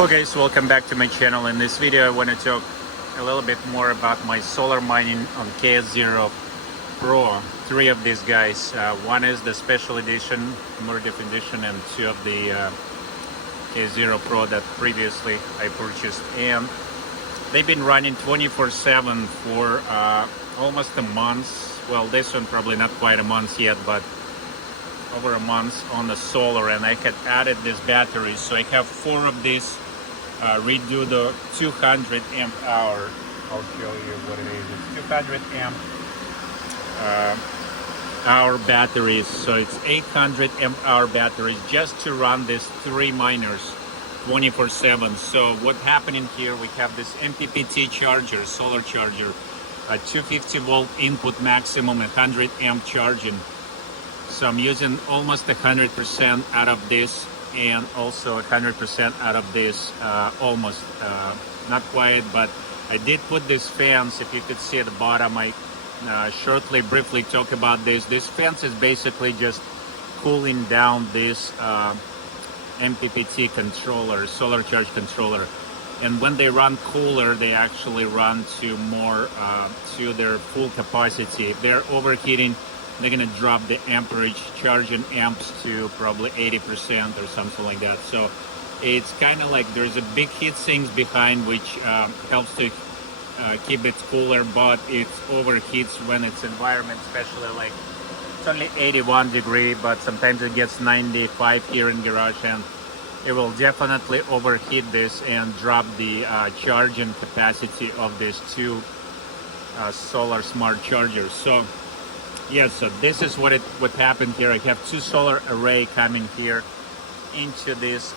Okay, so welcome back to my channel. In this video I want to talk a little bit more about my solar mining on KS0PRO. Three of these guys. One is the special edition, Automotive edition, and two of the KS0PRO that previously I purchased. And they've been running 24/7 for almost a month. Well, this one probably not quite a month yet, but over a month on the solar. And I had added this battery, so I have four of these Redodo 200 amp hour. I'll show you what it is. It's 200 amp hour batteries, so it's 800 amp hour batteries just to run these three miners 24/7. So what's happening here, we have this MPPT charger, solar charger, a 250 volt input maximum, 100 amp charging. So I'm using almost 100% out of this, and also 100% out of this, almost, not quite, but I did put these fans. If you could see at the bottom, I briefly talk about this. This fence is basically just cooling down this MPPT controller, solar charge controller. And when they run cooler, they actually run to more, to their full capacity. If they're overheating, they're gonna drop the amperage charging amps to probably 80% or something like that. So it's kind of like there's a big heat sinks behind, which helps to keep it cooler, but it overheats when it's environment, especially like it's only 81 degree, but sometimes it gets 95 here in garage, and it will definitely overheat this and drop the charging capacity of these two solar smart chargers. So yes, so this is what happened here. I have two solar array coming here into these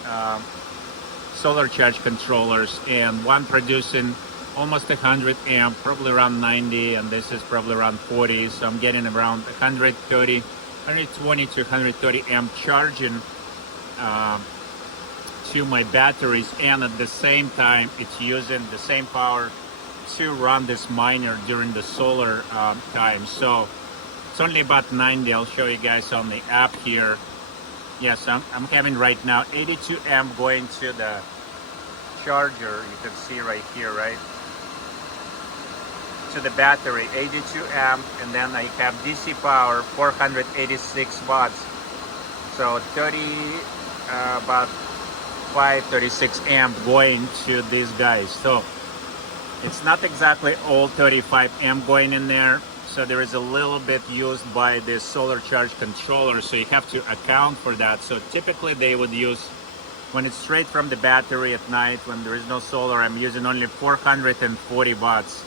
solar charge controllers, and one producing almost 100 amp, probably around 90, and this is probably around 40. So I'm getting around 120 to 130 amp charging to my batteries, and at the same time it's using the same power to run this miner during the solar time. So it's only about 90. I'll show you guys on the app here. Yes, I'm having right now 82 amp going to the charger. You can see right here, right? To the battery, 82 amp, and then I have DC power, 486 watts. So about 36 amp going to these guys. So it's not exactly all 35 amp going in there. So there is a little bit used by this solar charge controller, so you have to account for that. So typically they would use, when it's straight from the battery at night, when there is no solar, I'm using only 440 watts.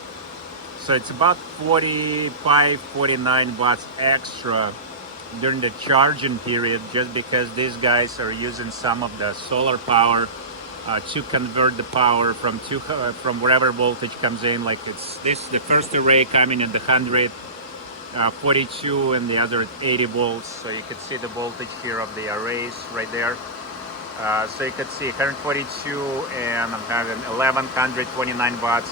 So it's about 45, 49 watts extra during the charging period, just because these guys are using some of the solar power to convert the power from wherever voltage comes in. Like it's this, the first array coming in the 142 and the other 80 volts. So you could see the voltage here of the arrays right there. So you could see 142, and I'm having 1129 watts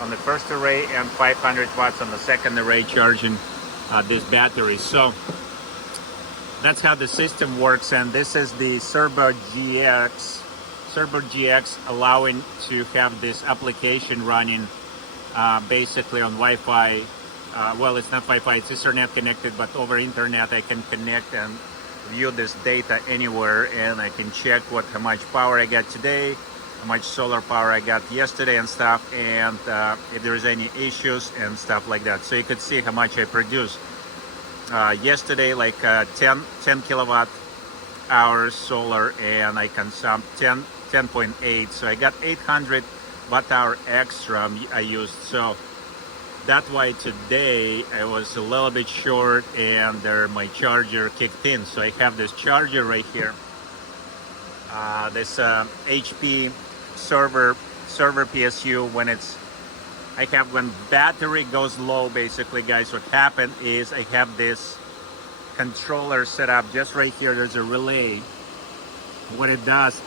on the first array and 500 watts on the second array charging this battery. So that's how the system works. And this is the Cerbo-GX, allowing to have this application running basically on Wi-Fi. Well, it's not Wi-Fi, it's Ethernet connected, but over internet I can connect and view this data anywhere, and I can check how much power I got today, how much solar power I got yesterday and stuff, and if there's any issues and stuff like that. So you could see how much I produced yesterday, like 10 kilowatt hours solar, and I consumed 10.8. So I got 800 watt hour extra I used. So that's why today I was a little bit short, and my charger kicked in. So I have this charger right here, this HP server PSU. When battery goes low, basically guys, what happened is I have this controller set up just right here. There's a relay. What it does,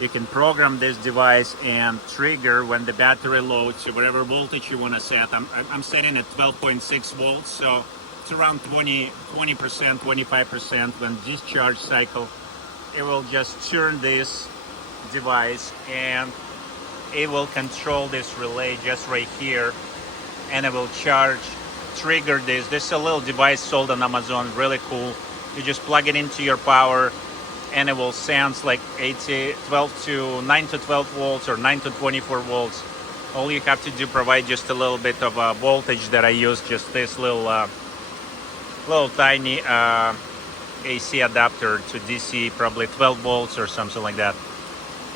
you can program this device and trigger when the battery loads to whatever voltage you want to set. I'm setting at 12.6 volts, so it's around 20%, 25%. When discharge cycle, it will just turn this device, and it will control this relay just right here, and it will trigger this. This is a little device sold on Amazon, really cool. You just plug it into your power, and it will sense like 9 to 12 volts or 9 to 24 volts. All you have to do, provide just a little bit of voltage that I use, just this little tiny AC adapter to DC, probably 12 volts or something like that.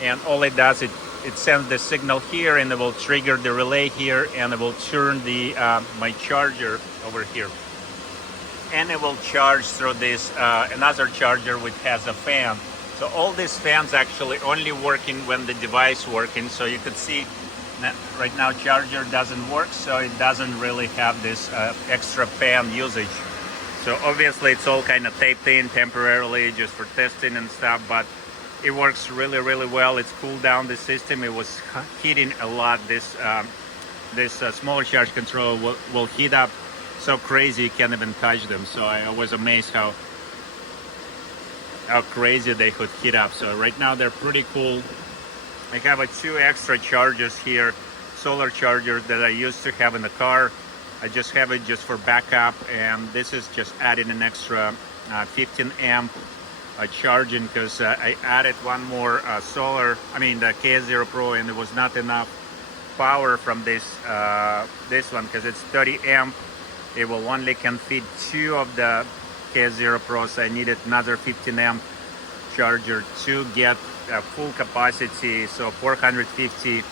And all it does, it sends the signal here, and it will trigger the relay here, and it will turn the my charger over here, and it will charge through this another charger which has a fan. So all these fans actually only working when the device working. So you could see that right now charger doesn't work, so it doesn't really have this extra fan usage. So obviously it's all kind of taped in temporarily just for testing and stuff, but it works really, really well. It's cooled down the system. It was heating a lot. This smaller charge controller will heat up so crazy you can't even touch them. So I was amazed how crazy they could heat up. So right now they're pretty cool. I have two extra chargers here, solar chargers that I used to have in the car. I just have it just for backup, and this is just adding an extra 15 amp charging, because I added one more the KS0PRO, and there was not enough power from this one, because it's 30 amp. It will only can feed 2 of the KS0PRO, so I needed another 15 amp charger to get full capacity, so 450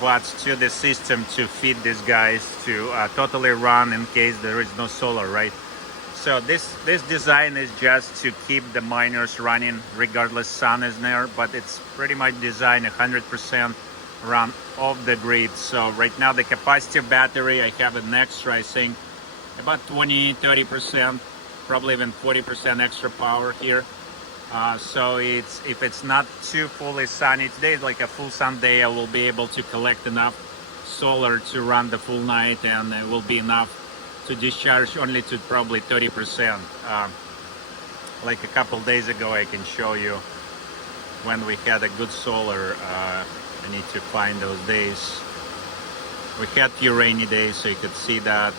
watts to the system to feed these guys to totally run in case there is no solar, right? So this design is just to keep the miners running regardless sun is there, but it's pretty much designed 100% run off the grid. So right now the capacity of battery, I have an extra, I think about 20-30%, probably even 40% extra power here. So if it's not too fully sunny today, like a full sun day, I will be able to collect enough solar to run the full night, and it will be enough to discharge only to probably 30%. Like a couple days ago, I can show you when we had a good solar. I need to find those days. We had few rainy days, so you could see that.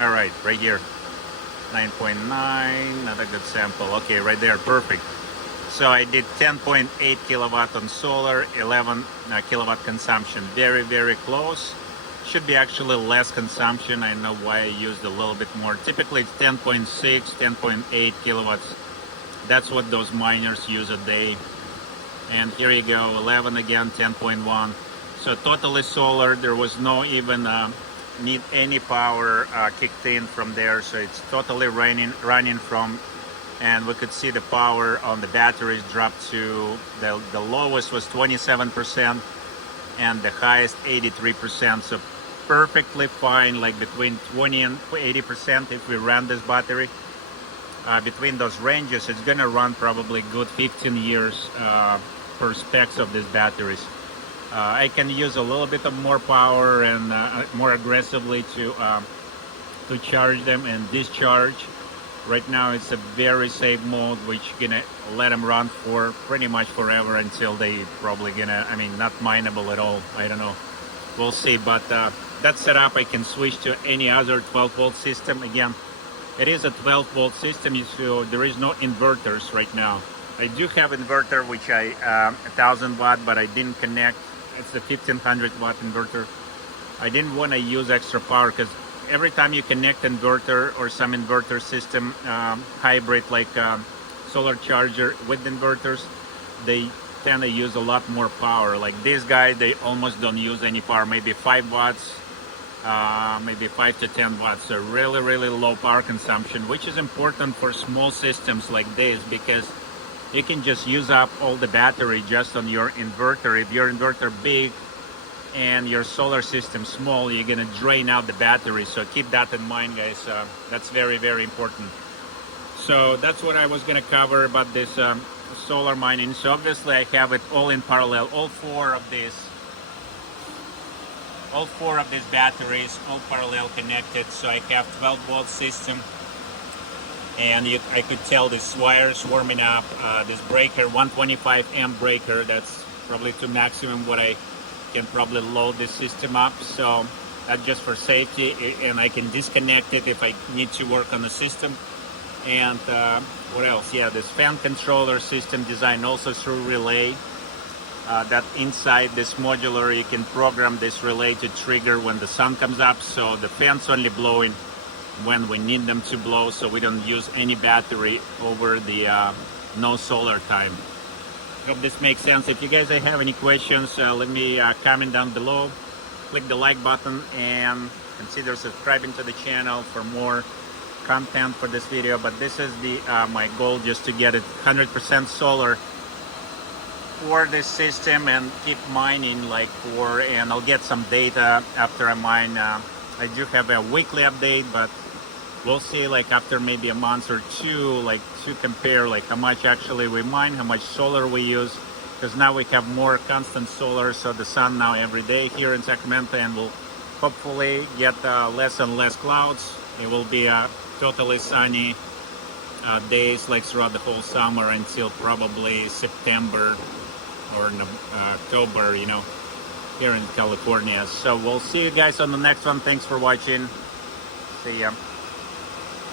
All right, right here, 9.9, not a good sample. Okay, right there, perfect. So I did 10.8 kilowatt on solar, 11 kilowatt consumption. Very, very close. Should be actually less consumption. I know why I used a little bit more. Typically it's 10.6, 10.8 kilowatts. That's what those miners use a day. And here you go, 11 again, 10.1. So totally solar. There was no even need any power kicked in from there. So it's totally running from, and we could see the power on the batteries drop to, the lowest was 27% and the highest 83%. So perfectly fine, like between 20 and 80% if we run this battery. Between those ranges, it's gonna run probably good 15 years per specs of these batteries. I can use a little bit of more power and more aggressively to charge them and discharge. Right now it's a very safe mode, which gonna let them run for pretty much forever until they probably gonna, not mineable at all. I don't know, we'll see. But that setup, I can switch to any other 12 volt system. Again, it is a 12 volt system, so there is no inverters right now. I do have inverter which 1000 watt, but I didn't connect. It's a 1500 watt inverter. I didn't want to use extra power, because every time you connect inverter or some inverter system hybrid like solar charger with inverters, they tend to use a lot more power. Like this guy, they almost don't use any power, maybe 5 watts, maybe 5 to 10 watts. So really, really low power consumption, which is important for small systems like this, because you can just use up all the battery just on your inverter. If your inverter big and your solar system small, you're gonna drain out the battery. So keep that in mind, guys. That's very, very important. So that's what I was gonna cover about this solar mining. So obviously I have it all in parallel, all four of these batteries all parallel connected. So I have 12 volt system and I could tell this wires warming up. This breaker, 125 amp breaker, that's probably to maximum what I can probably load this system up. So that's just for safety, and I can disconnect it if I need to work on the system. And what else? Yeah, this fan controller system designed also through relay. That inside this modular, you can program this relay to trigger when the sun comes up, so the fans only blowing when we need them to blow, so we don't use any battery over the no solar time. Hope this makes sense. If you guys have any questions, let me comment down below. Click the like button and consider subscribing to the channel for more content for this video. But this is the my goal, just to get it 100% solar for this system and keep mining like for, and I'll get some data after I mine. I do have a weekly update, but we'll see like after maybe a month or two, like to compare like how much actually we mine, how much solar we use, because now we have more constant solar, so the sun now every day here in Sacramento, and we'll hopefully get less and less clouds. It will be totally sunny days like throughout the whole summer until probably September or October, you know, here in California. So we'll see you guys on the next one. Thanks for watching. See ya.